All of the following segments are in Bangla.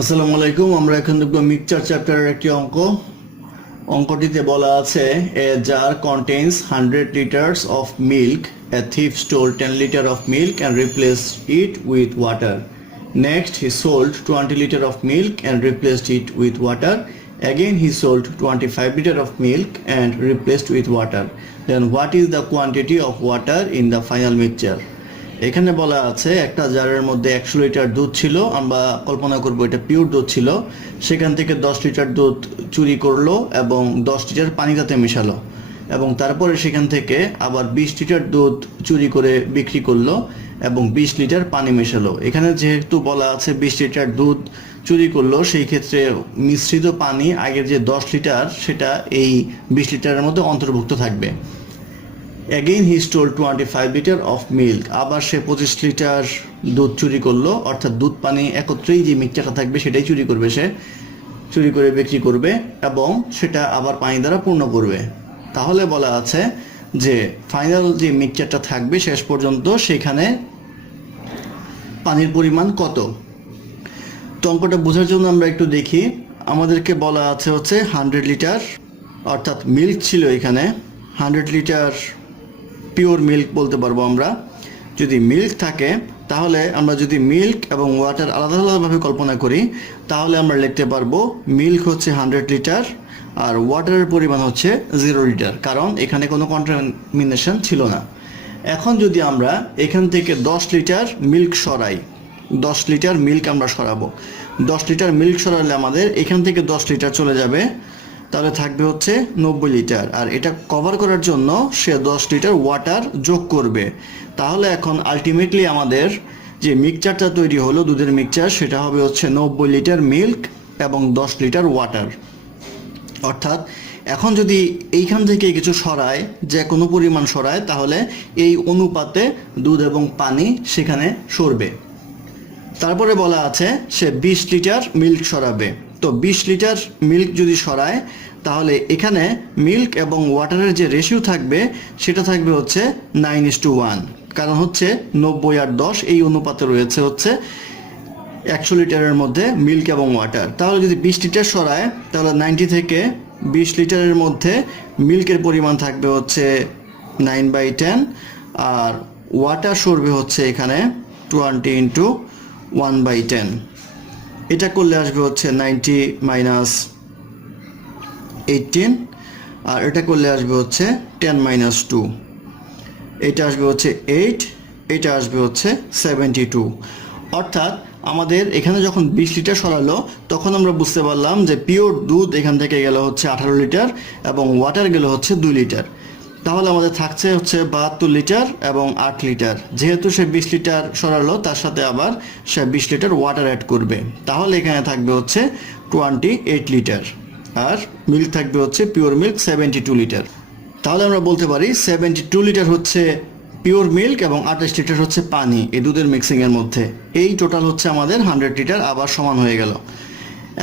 আসসালামু আলাইকুম। আমরা এখন দেখব মিক্সচার চ্যাপ্টারের একটি অঙ্কটিতে বলা আছে a jar contains 100 liters of milk. A thief stole 10 liters of milk and replaced it with water. Next he sold 20 liters of milk and replaced it with water. Again he sold 25 liters of milk and replaced with water. Then what is the quantity of water in the final mixture? এখানে বলা আছে একটা জারের মধ্যে 100 লিটার দুধ ছিল। আমরা কল্পনা করব এটা পিওর দুধ ছিল। সেখান থেকে 10 লিটার দুধ চুরি করলো এবং 10 লিটার পানি তাতে মেশালো এবং তারপরে সেখান থেকে আবার 20 লিটার দুধ চুরি করে বিক্রি করলো এবং 20 লিটার পানি মেশালো। এখানে যেহেতু বলা আছে 20 লিটার দুধ চুরি করলো, সেই ক্ষেত্রে মিশ্রিত পানি আগের যে 10 লিটার সেটা এই 20 লিটারের মধ্যে অন্তর্ভুক্ত থাকবে। Again he stole 25 liters of milk. আবার সে 25 লিটার দুধ চুরি করলো, অর্থাৎ দুধ পানি একত্রেই যে মিক্সচারটা থাকবে সেটাই চুরি করবে, সে চুরি করে বিক্রি করবে এবং সেটা আবার পানি দ্বারা পূর্ণ করবে। তাহলে বলা আছে যে ফাইনাল যে মিক্সচারটা থাকবে শেষ পর্যন্ত সেখানে পানির পরিমাণ কত। তো অঙ্কটা বোঝার জন্য আমরা একটু দেখি। আমাদেরকে বলা আছে হচ্ছে 100 লিটার, অর্থাৎ মিল্ক ছিল এখানে 100 লিটার পিওর মিল্ক বলতে পারবো আমরা। যদি মিল্ক থাকে তাহলে আমরা যদি মিল্ক এবং ওয়াটার আলাদা আলাদাভাবে কল্পনা করি তাহলে আমরা লিখতে পারবো মিল্ক হচ্ছে 100 লিটার আর ওয়াটারের পরিমাণ হচ্ছে 0 লিটার, কারণ এখানে কোনো কন্টামিনেশন ছিল না। এখন যদি আমরা এখান থেকে 10 লিটার মিল্ক সরাই, 10 লিটার মিল্ক আমরা সরাবো, 10 লিটার মিল্ক সরালে আমাদের এখান থেকে 10 লিটার চলে যাবে, তাহলে থাকবে হচ্ছে 90 লিটার। আর এটা কভার করার জন্য সে 10 লিটার ওয়াটার যোগ করবে। তাহলে এখন আলটিমেটলি আমাদের যে মিক্সচারটা তৈরি হলো দুধের মিক্সচার সেটা হবে হচ্ছে 90 লিটার মিল্ক এবং 10 লিটার ওয়াটার। অর্থাৎ এখন যদি এইখান থেকে কিছু সরায়, যে কোনো পরিমাণ সরায়, তাহলে এই অনুপাতে দুধ এবং পানি সেখানে সরবে। তারপরে বলা আছে সে 20 লিটার মিল্ক সরাবে। তো 20 লিটার মিল্ক যদি সরায় তাহলে এখানে মিল্ক এবং ওয়াটারের যে রেশিও থাকবে সেটা থাকবে হচ্ছে 9:1, কারণ হচ্ছে 90 আর 10 এই অনুপাতে রয়েছে হচ্ছে 100 লিটারের মধ্যে মিল্ক এবং ওয়াটার। তাহলে যদি 20 লিটার সরায় তাহলে 90 থেকে 20 লিটারের মধ্যে মিল্কের পরিমাণ থাকবে হচ্ছে 9/10 আর ওয়াটার সরবে হচ্ছে এখানে 20 × 1/10। এটা করলে আসবে হচ্ছে 90 - 18 আর এটা করলে আসবে হচ্ছে 10 - 2, এটা আসবে হচ্ছে 8, এটা আসবে হচ্ছে 72। অর্থাৎ আমাদের এখানে যখন 20 লিটার সরালো তখন আমরা বুঝতে পারলাম যে পিওর দুধ এখান থেকে গেল হচ্ছে 18 লিটার এবং ওয়াটার গেল হচ্ছে 2 লিটার। তাহলে আমাদের থাকছে হচ্ছে 72 লিটার এবং 8 লিটার। যেহেতু সে 20 লিটার সরালো তার সাথে আবার সে 20 লিটার ওয়াটার অ্যাড করবে, তাহলে এখানে থাকবে হচ্ছে 28 লিটার আর মিল্ক থাকবে হচ্ছে পিওর মিল্ক 72 লিটার। তাহলে আমরা বলতে পারি 72 লিটার হচ্ছে পিওর মিল্ক এবং 28 লিটার হচ্ছে পানি এই দুধের মিক্সিংয়ের মধ্যে। এই টোটাল হচ্ছে আমাদের 100 লিটার আবার সমান হয়ে গেল।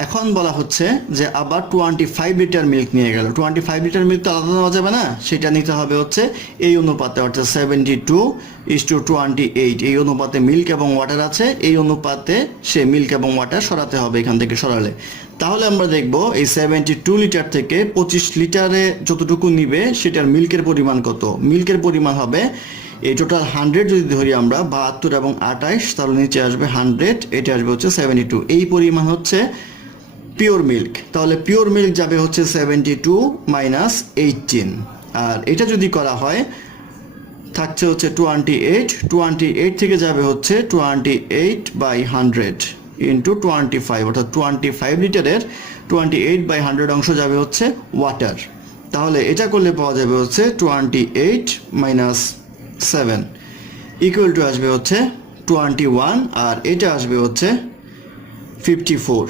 এখন বলা হচ্ছে যে আবার 25 লিটার মিল্ক নিয়ে গেল। 25 লিটার মিল্ক তো আলাদা নেওয়া যাবে না, সেটা নিতে হবে হচ্ছে এই অনুপাতে, অর্থাৎ 72:28 এই অনুপাতে মিল্ক এবং ওয়াটার আছে, এই অনুপাতে সে মিল্ক এবং ওয়াটার সরাতে হবে এখান থেকে সরালে। তাহলে আমরা দেখব এই 72 লিটার থেকে 25 লিটারে যতটুকু নিবে সেটার মিল্কের পরিমাণ কত। মিল্কের পরিমাণ হবে এই টোটাল 100 যদি ধরি আমরা 72 এবং 28, তাহলে নিচে আসবে 100, এটা আসবে হচ্ছে 72। এই পরিমাণ হচ্ছে পিওর মিল্ক। তাহলে পিওর মিল্ক যাবে হচ্ছে 72 - 18 আর এটা যদি করা হয় থাকছে হচ্ছে 28 থেকে যাবে হচ্ছে 28/100 × 25, অর্থাৎ 25 লিটারের 28/100 অংশ যাবে হচ্ছে ওয়াটার। তাহলে এটা করলে পাওয়া যাবে হচ্ছে 28 - 7 ইকুয়াল টু আসবে হচ্ছে 21 আর এটা আসবে হচ্ছে 54।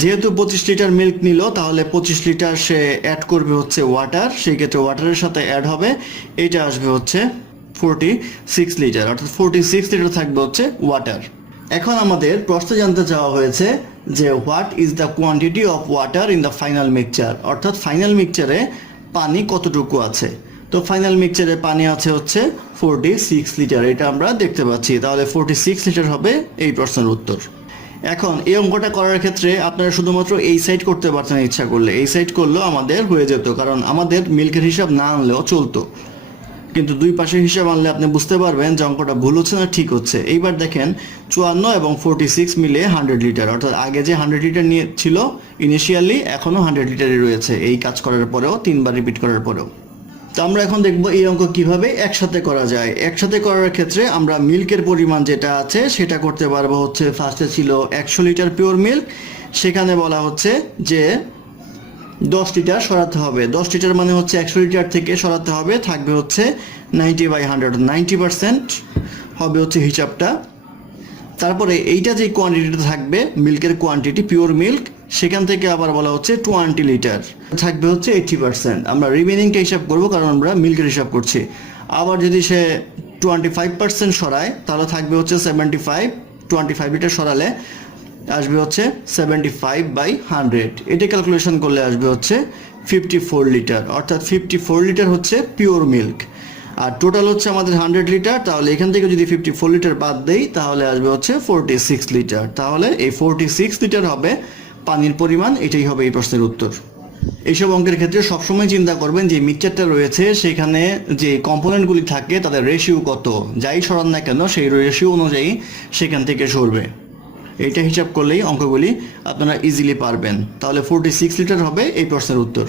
যেহেতু 25 লিটার মিল্ক নিল তাহলে 25 লিটার সে অ্যাড করবে হচ্ছে ওয়াটার, সেই ক্ষেত্রে ওয়াটারের সাথে অ্যাড হবে, এটা আসবে হচ্ছে 46 লিটার, অর্থাৎ 46 লিটার থাকবে হচ্ছে ওয়াটার। এখন আমাদের প্রশ্ন জানতে চাওয়া হয়েছে যে what is the quantity of water in the final mixture, অর্থাৎ ফাইনাল মিক্সচারে পানি কতটুকু আছে। তো ফাইনাল মিক্সচারে পানি আছে হচ্ছে 46 লিটার, এটা আমরা দেখতে পাচ্ছি। তাহলে 46 লিটার হবে এই প্রশ্নের উত্তর। এখন এই অঙ্কটা করার ক্ষেত্রে আপনারা শুধুমাত্র এই সাইড করতে পারতেন ইচ্ছা করলে, এই সাইড করলেও আমাদের হয়ে যেত, কারণ আমাদের মিল্কের হিসাব না আনলেও চলতো। কিন্তু দুই পাশের হিসাব আনলে আপনি বুঝতে পারবেন যে অঙ্কটা ভুল হচ্ছে না ঠিক হচ্ছে। এইবার দেখেন 54 এবং 46 মিলে 100 লিটার, অর্থাৎ আগে যে 100 লিটার নিয়ে ছিল ইনিশিয়ালি, এখনও 100 লিটারই রয়েছে এই কাজ করার পরেও, 3বার রিপিট করার পরেও। তো আমরা এখন দেখব এই অঙ্ক কিভাবে একসাথে করা যায়। একসাথে করার ক্ষেত্রে আমরা মিল্কের পরিমাণ যেটা আছে সেটা করতে পারবো হচ্ছে, ফার্স্টে ছিল 100 লিটার পিওর মিল্ক, সেখানে বলা হচ্ছে যে 10 লিটার সরাতে হবে। 10 লিটার মানে হচ্ছে 100 লিটার থেকে সরাতে হবে, থাকবে হচ্ছে 90/100, 90% হবে হচ্ছে হিসাবটা। তারপরে এইটা যে কোয়ান্টিটিটা থাকবে মিল্কের কোয়ান্টিটি, পিওর মিল্ক, সেখান থেকে আবার বলা হচ্ছে 20 লিটার, থাকবে হচ্ছে 80%। আমরা রিমেনিংটা হিসাব করবো কারণ আমরা মিল্কের হিসাব করছি। আবার যদি সে 25% সরায় তাহলে থাকবে হচ্ছে 75, 25 লিটার সরালে আসবে হচ্ছে 75/100, এটা ক্যালকুলেশন করলে আসবে হচ্ছে 54 লিটার, অর্থাৎ 54 লিটার হচ্ছে পিওর মিল্ক। আর টোটাল হচ্ছে আমাদের 100 লিটার, তাহলে এখান থেকে যদি 54 লিটার বাদ দেই তাহলে আসবে হচ্ছে 46 লিটার। তাহলে এই 46 লিটার হবে পানির পরিমাণ, এটাই হবে এই প্রশ্নের উত্তর। এইসব অঙ্কের ক্ষেত্রে সবসময় চিন্তা করবেন যে মিক্সচারটা রয়েছে সেখানে যে কম্পোনেন্টগুলি থাকে তাদের রেশিও কত, যাই সরান না কেন সেই রেশিও অনুযায়ী সেখান থেকে সরবে। এইটা হিসাব করলেই অঙ্কগুলি আপনারা ইজিলি পারবেন। তাহলে 46 লিটার হবে এই প্রশ্নের উত্তর।